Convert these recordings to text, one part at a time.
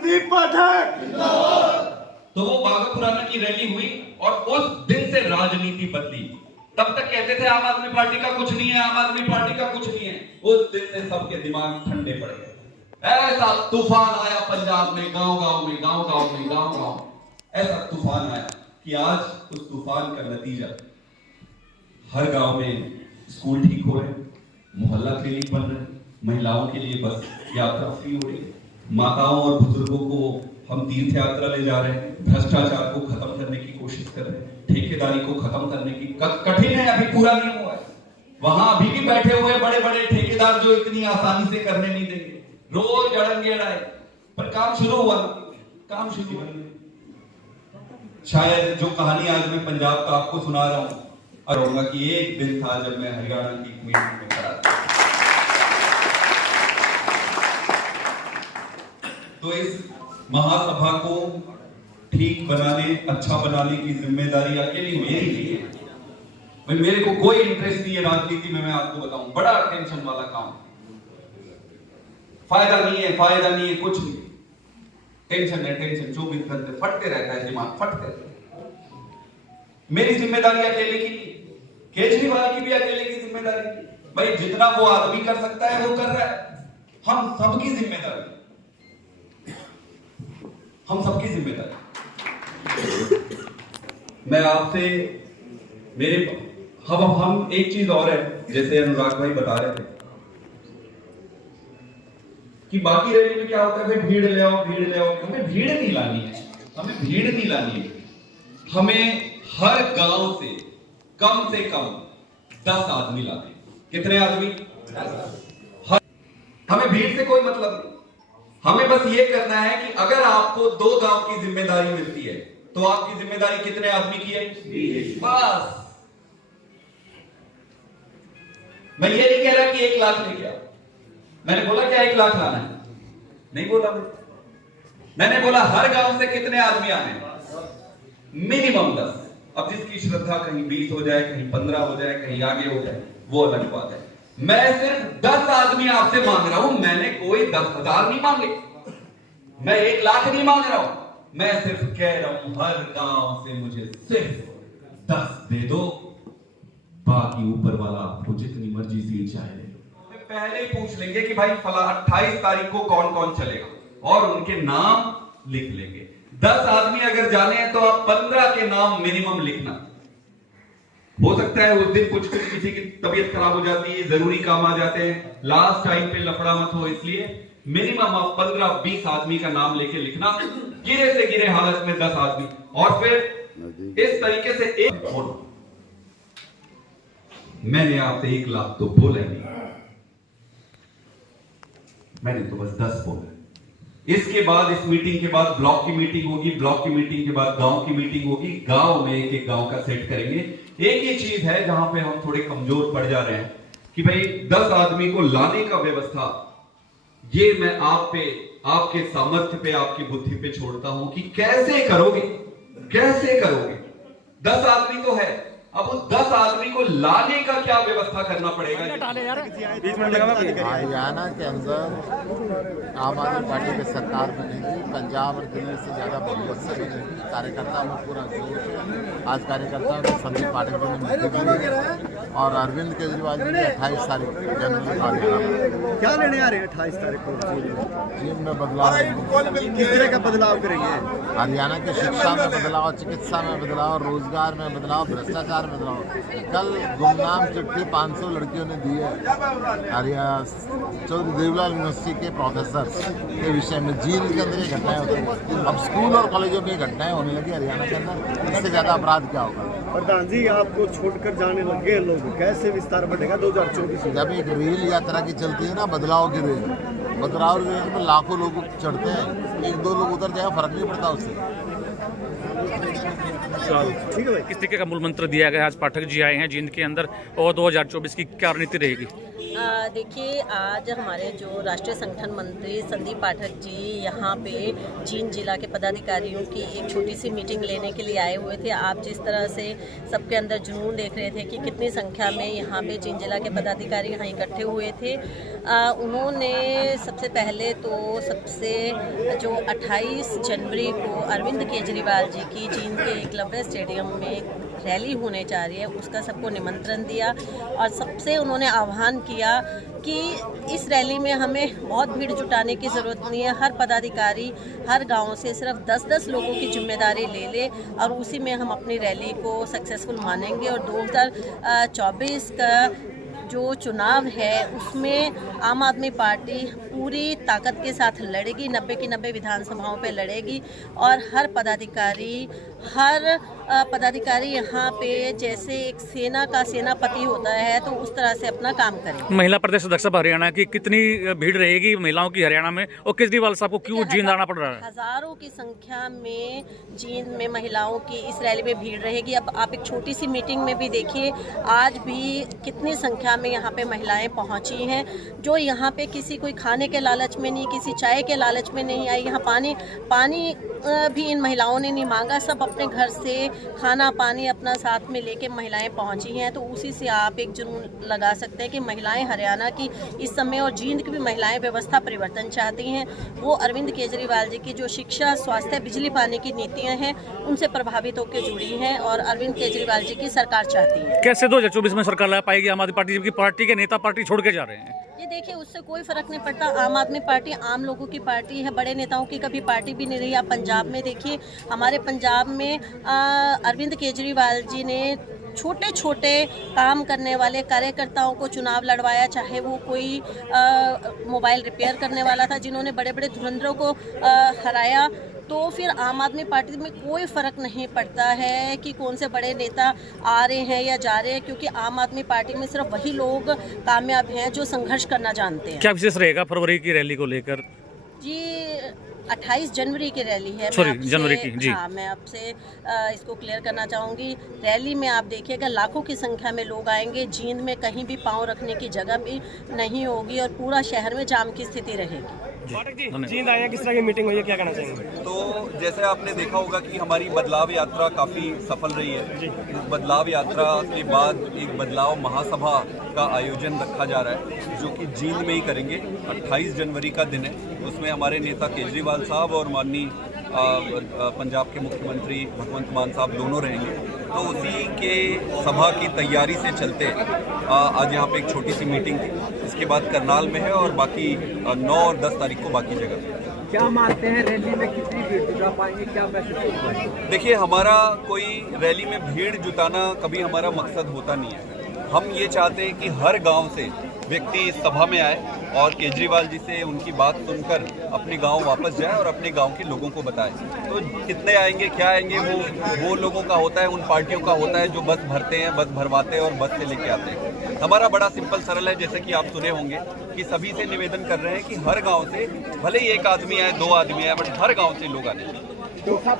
संदीप पाठक। तो वो बागापुराना की रैली हुई और उस दिन से राजनीति बदली। तब तक कहते थे आम आदमी पार्टी का कुछ नहीं है, आम आदमी पार्टी का कुछ नहीं है। उस दिन से सबके दिमाग ठंडे पड़ गए। ऐसा तूफान आया पंजाब में, गांव-गांव में, गांव-गांव में, गांव-गांव ऐसा तूफान आया कि आज उस तूफान का नतीजा हर गांव में स्कूल ठीक हो रहे, मोहल्ला क्लिनिक बन रहे, महिलाओं के लिए बस यात्रा फ्री हो रही, माताओं और बुजुर्गों को हम तीर्थ यात्रा ले जा रहे हैं, भ्रष्टाचार को खत्म करने की कोशिश कर रहे हैं, ठेकेदारी को खत्म करने की कठिन है, अभी पूरा नहीं हुआ है। वहां अभी भी बैठे हुए बड़े बड़े ठेकेदार जो इतनी आसानी से करने नहीं देंगे, रोज अड़ंगे अड़ाए, पर काम शुरू हुआ, काम शुरू हुआ। शायद जो कहानी आज मैं पंजाब का आपको सुना रहा हूं और होगा कि एक दिन था जब मैं हरियाणा की मीटिंग में खड़ा था। तो इस महासभा को ठीक बनाने, अच्छा बनाने की जिम्मेदारी अकेली मेरी नहीं है। भाई मेरे को कोई इंटरेस्ट नहीं है राजनीति में, मैं आपको बताऊं, बड़ा टेंशन वाला काम, फायदा नहीं है, कुछ नहीं, टेंशन है, टेंशन 24 घंटे फटते रहता है दिमाग, फटते रहता है। मेरी जिम्मेदारी अकेले की नहीं, केजरीवाल की भी अकेले की जिम्मेदारी नहीं। भाई जितना वो आदमी कर सकता है वो कर रहा है, हम सबकी जिम्मेदारी, हम सबकी जिम्मेदारी। मैं आपसे मेरे हम एक चीज और है, जैसे अनुराग भाई बता रहे थे कि बाकी रैली में क्या होता है, भाई भीड़ ले आओ, भीड़ ले आओ। हमें भीड़ नहीं लानी है, हमें भीड़ नहीं लानी है। हमें हर गांव से कम 10 आदमी लाने। कितने आदमी? 10। हमें भीड़ से कोई मतलब नहीं, हमें बस ये करना है कि अगर आपको 2 गांव की जिम्मेदारी मिलती है तो आपकी जिम्मेदारी कितने आदमी की है? बस। मैं ये नहीं कह रहा कि 1 लाख लेके आओ। मैंने बोला क्या 1 लाख लाना है? नहीं बोला। मैंने बोला हर गांव से कितने आदमी आने? मिनिमम 10। अब जिसकी श्रद्धा कहीं 20 हो जाए, कहीं 15 हो जाए, कहीं आगे हो जाए, वो अलग बात है। मैं सिर्फ 10 आदमी आपसे मांग रहा हूं। मैंने कोई 10,000 नहीं मांगे, मैं 1 लाख नहीं मांग रहा हूं। मैं सिर्फ कह रहा हूं हर गांव से मुझे सिर्फ 10 दे दो, बाकी ऊपर वाला आपको जितनी मर्जी सीट चाहे दे दो। पहले पूछ लेंगे कि भाई फला 28 तारीख को कौन कौन चलेगा और उनके नाम लिख लेंगे। 10 आदमी अगर जाने हैं तो आप 15 के नाम मिनिमम लिखना। हो सकता है उस दिन कुछ किसी की तबीयत खराब हो जाती है, जरूरी काम आ जाते हैं, लास्ट टाइम पे लफड़ा मत हो, इसलिए मिनिमम आप 15-20 आदमी का नाम लेके लिखना, गिरे से गिरे हालत में 10 आदमी। और फिर इस तरीके से एक बोलो, मैंने आपसे 1 लाख तो बोला नहीं, मैंने तो बस 10 बोला। इसके बाद इस मीटिंग के बाद ब्लॉक की मीटिंग होगी, ब्लॉक की मीटिंग के बाद गांव की मीटिंग होगी, गांव में एक गांव का सेट करेंगे। एक ही चीज है जहां पे हम थोड़े कमजोर पड़ जा रहे हैं कि भाई 10 आदमी को लाने का व्यवस्था, ये मैं आप पे, आपके सामर्थ्य पे, आपकी बुद्धि पे छोड़ता हूं कि कैसे करोगे, कैसे करोगे। 10 आदमी तो है, अब उस 10 आदमी को लाने का क्या व्यवस्था करना पड़ेगा। हरियाणा के अंदर आम आदमी पार्टी की सरकार बनेगी, पंजाब और दिल्ली से ज़्यादा बहुमत से बनेगी। कार्यकर्ताओं में पूरा जोश है। आज कार्यकर्ताओं को संदीप पाठक जी ने मुक्ति दी है और अरविंद केजरीवाल जी ने 28 तारीख जनवरी क्या लेने आ रहे हैं 28 तारीख को? जीवन में बदलाव, किस तरह का बदलाव करेंगे? हरियाणा की शिक्षा में बदलाव, चिकित्सा में बदलाव, रोजगार में बदलाव, भ्रष्टाचार में बदलाव। कल गुमनाम चिट्ठी 500 लड़कियों ने दी है चौधरी देवलाल यूनिवर्सिटी के प्रोफेसर के विषय में। जेल के अंदर ये घटनाएं होती हैं, अब स्कूल और कॉलेजों में घटनाएं होने लगी हरियाणा के अंदर। इससे ज्यादा अपराध क्या होगा? प्रधान जी आपको छोड़कर जाने लगे लोग, कैसे विस्तार बढ़ेगा 2024? जब एक रेल यात्रा की चलती है ना, बदलाव की रेल, बदलाव की रेल में लाखों लोग चढ़ते हैं, 1-2 लोग उतर जाए फर्क नहीं पड़ता उससे। ठीक है भाई। किस तरीके का मूल मंत्र दिया गया? आज पाठक जी आए हैं जींद के अंदर, और 2024 की क्या रणनीति रहेगी? देखिए, आज हमारे जो राष्ट्रीय संगठन मंत्री संदीप पाठक जी यहाँ पे जींद जिला के पदाधिकारियों की एक छोटी सी मीटिंग लेने के लिए आए हुए थे। आप जिस तरह से सबके अंदर जुनून देख रहे थे कि कितनी संख्या में यहाँ पे जींद जिला के पदाधिकारी यहाँ इकट्ठे हुए थे। उन्होंने सबसे पहले तो जो 28 जनवरी को अरविंद केजरीवाल जी की जींद के एकलव्य स्टेडियम में रैली होने जा रही है, उसका सबको निमंत्रण दिया और सबसे उन्होंने आह्वान किया कि इस रैली में हमें बहुत भीड़ जुटाने की ज़रूरत नहीं है। हर पदाधिकारी हर गांव से सिर्फ 10-10 लोगों की जिम्मेदारी ले ले और उसी में हम अपनी रैली को सक्सेसफुल मानेंगे। और 2024 का जो चुनाव है उसमें आम आदमी पार्टी पूरी ताकत के साथ लड़ेगी, 90 की 90 विधानसभाओं पे लड़ेगी और हर पदाधिकारी यहाँ पे जैसे एक सेना का सेनापति होता है तो उस तरह से अपना काम करें। महिला प्रदेश अध्यक्ष हरियाणा की कितनी भीड़ रहेगी महिलाओं की हरियाणा में, और केजरीवाल साहब को क्यों जींद आना पड़ रहा है? हजारों की संख्या में जींद में महिलाओं की इस रैली में भीड़ रहेगी। अब आप एक छोटी सी मीटिंग में भी देखिए, आज भी कितनी संख्या में यहाँ पे महिलाएं पहुंची हैं, जो यहाँ पे किसी कोई खाने के लालच में नहीं, किसी चाय के लालच में नहीं आई। यहाँ पानी भी इन महिलाओं ने नहीं मांगा, सब अपने घर से खाना पानी अपना साथ में लेके महिलाएं पहुंची हैं। तो उसी से आप एक जुनून लगा सकते हैं कि महिलाएं हरियाणा की इस समय और जींद की भी महिलाएं व्यवस्था परिवर्तन चाहती हैं। वो अरविंद केजरीवाल जी की जो शिक्षा, स्वास्थ्य, बिजली पानी की नीतियां हैं उनसे प्रभावित होकर जुड़ी हैं और अरविंद केजरीवाल जी की सरकार चाहती है। कैसे 2024 में सरकार ला पाएगी आम आदमी पार्टी, जबकि पार्टी के नेता पार्टी छोड़ के जा रहे हैं? ये देखिए, उससे कोई फर्क नहीं पड़ता। आम आदमी पार्टी आम लोगों की पार्टी है, बड़े नेताओं की कभी पार्टी भी नहीं रही। आप पंजाब में देखिए, हमारे पंजाब में अरविंद केजरीवाल जी ने छोटे छोटे काम करने वाले कार्यकर्ताओं को चुनाव लड़वाया, चाहे वो कोई मोबाइल रिपेयर करने वाला था, जिन्होंने बड़े बड़े धुरंधरों को हराया। तो फिर आम आदमी पार्टी में कोई फ़र्क नहीं पड़ता है कि कौन से बड़े नेता आ रहे हैं या जा रहे हैं, क्योंकि आम आदमी पार्टी में सिर्फ वही लोग कामयाब हैं जो संघर्ष करना जानते हैं। क्या विशेष रहेगा फरवरी की रैली को लेकर? जी, 28 जनवरी की रैली है। जनवरी की जी। हाँ, मैं आपसे इसको क्लियर करना चाहूँगी। रैली में आप देखिएगा लाखों की संख्या में लोग आएंगे। जींद में कहीं भी पाँव रखने की जगह भी नहीं होगी और पूरा शहर में जाम की स्थिति रहेगी। जींद आए हैं, किस तरह की मीटिंग हुई है, क्या कहना चाहेंगे? तो जैसे आपने देखा होगा कि हमारी बदलाव यात्रा काफ़ी सफल रही है। इस बदलाव यात्रा के बाद एक बदलाव महासभा का आयोजन रखा जा रहा है, जो कि जींद में ही करेंगे। 28 जनवरी का दिन है, उसमें हमारे नेता केजरीवाल साहब और माननीय पंजाब के मुख्यमंत्री भगवंत मान साहब दोनों रहेंगे। तो उसी के सभा की तैयारी से चलते आज यहाँ पे एक छोटी सी मीटिंग थी। इसके बाद करनाल में है और बाकी 9 और 10 तारीख को बाकी जगह। क्या मानते हैं रैली में कितनी भीड़ जुटा पाएंगे, क्या मैसेज? देखिए, हमारा कोई रैली में भीड़ जुटाना कभी हमारा मकसद होता नहीं है। हम ये चाहते हैं कि हर गांव से व्यक्ति इस सभा में आए और केजरीवाल जी से उनकी बात सुनकर अपने गांव वापस जाए और अपने गांव के लोगों को बताए। तो कितने आएंगे, क्या आएंगे, वो लोगों का होता है, उन पार्टियों का होता है जो बस भरते हैं, बस भरवाते हैं और बस से लेके आते हैं। हमारा बड़ा सिंपल सरल है, जैसे कि आप सुने होंगे कि सभी से निवेदन कर रहे हैं कि हर गाँव से, भले ही एक आदमी आए, 2 आदमी आए, बट हर गाँव से लोग आने। तो साहब,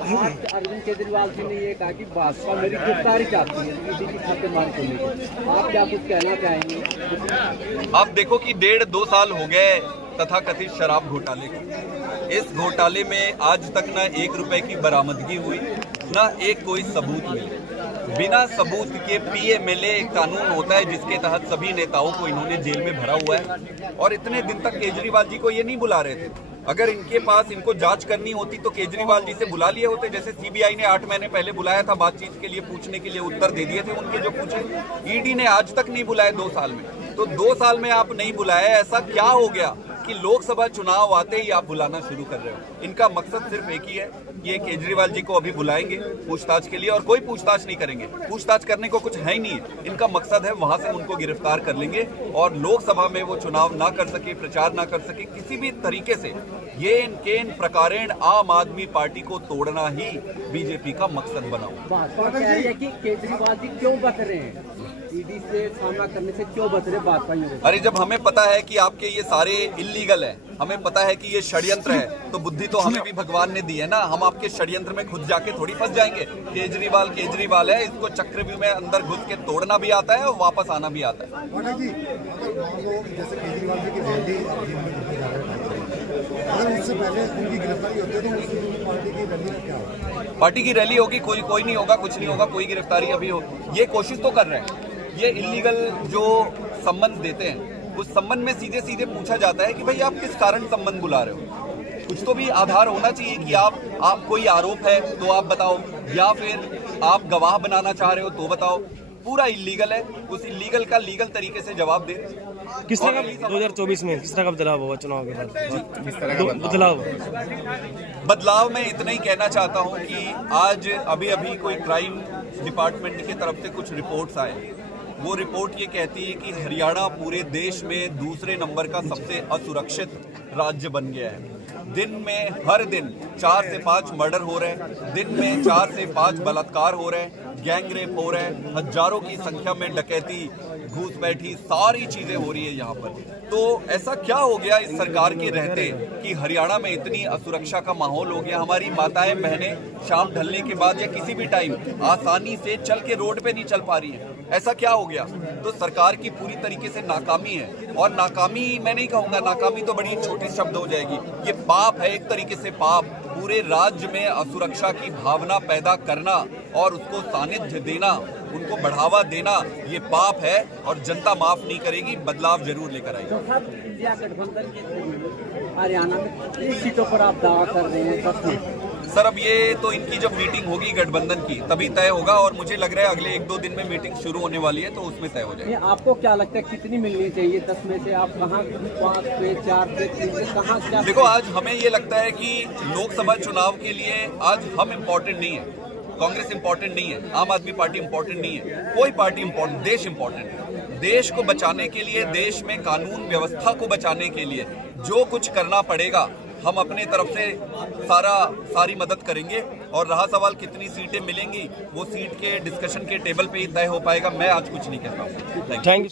अरविंद केजरीवाल जी ने ये कहा कि भाजपा मेरी गिरफ्तारी चाहती है ईडी की छापेमारी को लेकर, आप क्या कुछ कहना चाहेंगे? आप देखो कि 1.5-2 साल हो गए तथाकथित शराब घोटाले के। इस घोटाले में आज तक ना 1 रुपए की बरामदगी हुई, ना एक कोई सबूत मिले। बिना सबूत के पीएमएलए एक कानून होता है जिसके तहत सभी नेताओं को इन्होंने जेल में भरा हुआ है। और इतने दिन तक केजरीवाल जी को ये नहीं बुला रहे थे। अगर इनके पास इनको जांच करनी होती तो केजरीवाल जी से बुला लिए होते, जैसे सीबीआई ने 8 महीने पहले बुलाया था बातचीत के लिए, पूछने के लिए उत्तर दे दिए थे उनके जो पूछे। ईडी ने आज तक नहीं बुलाया 2 साल में। तो 2 साल में आप नहीं बुलाए, ऐसा क्या हो गया कि लोकसभा चुनाव आते ही आप बुलाना शुरू कर रहे हो? इनका मकसद सिर्फ एक ही है, ये केजरीवाल जी को अभी बुलाएंगे पूछताछ के लिए और कोई पूछताछ नहीं करेंगे। पूछताछ करने को कुछ है ही नहीं है। इनका मकसद है वहां से उनको गिरफ्तार कर लेंगे और लोकसभा में वो चुनाव ना कर सके, प्रचार ना कर सके, किसी भी तरीके से ये इनके प्रकारेण आम आदमी पार्टी को तोड़ना ही बीजेपी का मकसद बना हुआ। भाजपा कह रही है कि केजरीवाल जी क्यों बच रहे हैं? ईडी से सामना करने से क्यों बच रहे भाजपा? अरे जब हमें पता है कि आपके ये सारे इलीगल है, हमें पता है कि ये षड्यंत्र है, तो बुद्धि तो हमें भी भगवान ने दी है ना। हम आपके षड्यंत्र में खुद जाके थोड़ी फंस जाएंगे। केजरीवाल है, इसको चक्रव्यूह में अंदर घुस के तोड़ना भी आता है और वापस आना भी आता है। जैसे केजरीवाल जी की रैली अगर उससे पहले उनकी गिरफ्तारी होती है तो उस पार्टी की रैली में क्या होगा? पार्टी की रैली होगी, कोई नहीं होगा, कुछ नहीं होगा, कोई गिरफ्तारी अभी हो। ये कोशिश तो कर रहे हैं। ये इलीगल जो संबंध देते हैं, उस संबंध में सीधे सीधे पूछा जाता है कि भाई आप किस कारण संबंध बुला रहे हो। कुछ तो भी आधार होना चाहिए कि आप कोई आरोप है तो आप बताओ, या फिर आप गवाह बनाना चाह रहे हो तो बताओ। पूरा इलीगल है, उस इलीगल का लीगल तरीके से जवाब दे। किस तरह का 2024 में किस तरह का बदलाव होगा चुनाव के बाद? किस तरह का बदलाव मैं इतना ही कहना चाहता हूं कि आज अभी कोई क्राइम डिपार्टमेंट की तरफ से कुछ रिपोर्ट्स आए। वो रिपोर्ट ये कहती है कि हरियाणा पूरे देश में दूसरे नंबर का सबसे असुरक्षित राज्य बन गया है। दिन में हर दिन 4 से 5 मर्डर हो रहे हैं, दिन में 4 से 5 बलात्कार हो रहे हैं, गैंग रेप हो रहे हैं, हजारों की संख्या में डकैती, घूसपैठी, सारी चीजें हो रही है यहाँ पर। तो ऐसा क्या हो गया इस सरकार के रहते कि हरियाणा में इतनी असुरक्षा का माहौल हो गया? हमारी माताएं बहनें शाम ढलने के बाद या किसी भी टाइम आसानी से चल के रोड पे नहीं चल पा रही हैं। ऐसा क्या हो गया? तो सरकार की पूरी तरीके से नाकामी है। और नाकामी मैं नहीं कहूंगा, नाकामी तो बड़ी छोटी शब्द हो जाएगी। ये पाप है, एक तरीके से पाप। पूरे राज्य में असुरक्षा की भावना पैदा करना और उसको सानिध्य देना, उनको बढ़ावा देना, ये पाप है और जनता माफ नहीं करेगी। बदलाव जरूर लेकर आएगी। इंडिया गठबंधन के हरियाणा में कितनी सीटों पर आप दावा कर रहे हैं? 10 में सर, अब ये तो इनकी जब मीटिंग होगी गठबंधन की तभी तय होगा, और मुझे लग रहा है अगले 1-2 दिन में मीटिंग शुरू होने वाली है, तो उसमें तय हो जाएगी। आपको क्या लगता है कितनी मिलनी चाहिए 10 में से? आप कहाँ 5 पे 4 पे 3 पे कहाँ क्या? देखो, आज हमें ये लगता है कि लोकसभा चुनाव के लिए आज हम इम्पोर्टेंट नहीं है, कांग्रेस इम्पोर्टेंट नहीं है, आम आदमी पार्टी इम्पोर्टेंट नहीं है, कोई पार्टी इम्पोर्टेंट, देश इम्पोर्टेंट है। देश को बचाने के लिए, देश में कानून व्यवस्था को बचाने के लिए जो कुछ करना पड़ेगा हम अपने तरफ से सारी मदद करेंगे। और रहा सवाल कितनी सीटें मिलेंगी, वो सीट के डिस्कशन के टेबल पे ही तय हो पाएगा। मैं आज कुछ नहीं कहता हूँ। Thank you.